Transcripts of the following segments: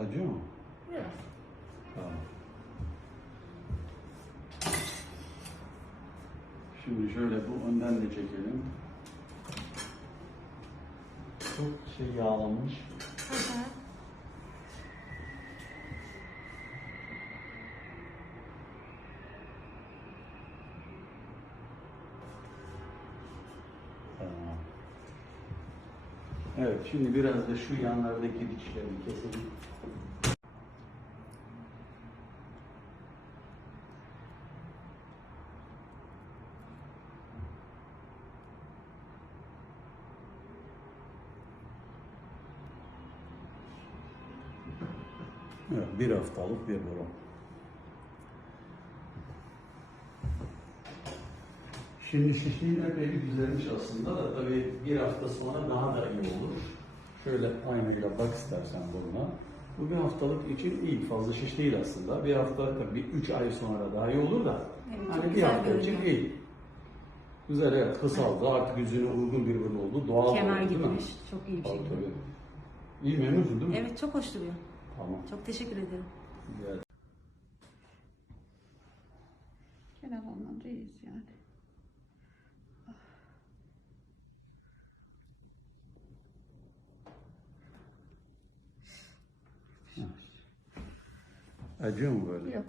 Acıyor mu? Biraz. Tamam. Şimdi şöyle bu önden de çekelim. Çok şey yağlanmış. Hı hı. Tamam. Evet, şimdi biraz da şu yanlardaki dişlerini keselim. Evet, bir haftalık bir boru. Şimdi şişliğin epey bir düzelmiş aslında da tabii bir hafta sonra daha da iyi olur. Şöyle aynayla bak istersen bununla. Bu bir haftalık için iyi, fazla şiş değil aslında. Bir hafta tabii üç ay sonra daha iyi olur da. Evet, hani bir hafta için görünüyor. iyi. Güzel evet, kısaldı. Artık yüzüne uygun bir ürün oldu. Doğal Kemer oldu, değil mi? gibiymiş. Çok iyi bir şey. Tabii tabii. İyi memnunsun değil mi? Evet çok hoş duruyor. Tamam. Çok teşekkür ederim. Güzel. Genel anlamda iyiyiz yani. Acıyor mu böyle? Yok.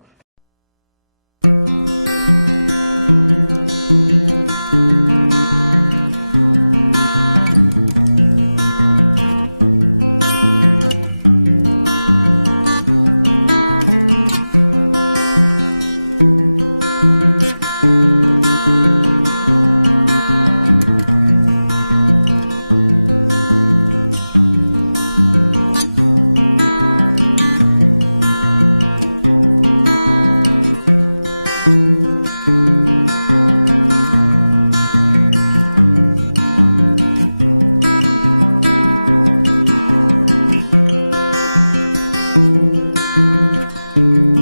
Çok güzel.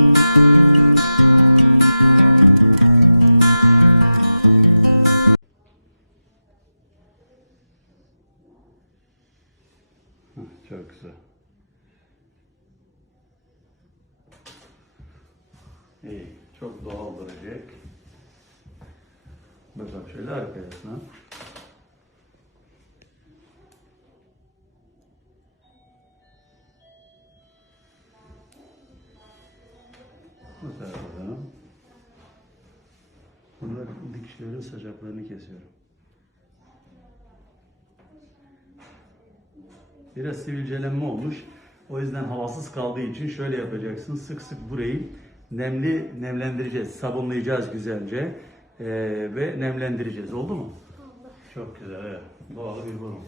İyi, çok doğal duracak. Bakalım şöyle arkasına. Tarafa. Bunlar dikişlerin saçaklarını kesiyorum. Biraz sivilcelenme olmuş. O yüzden havasız kaldığı için şöyle yapacaksın. Sık sık burayı nemli nemlendireceğiz. Sabunlayacağız güzelce. Ee, ve nemlendireceğiz. Oldu mu? Çok güzel evet. Doğal bir burun.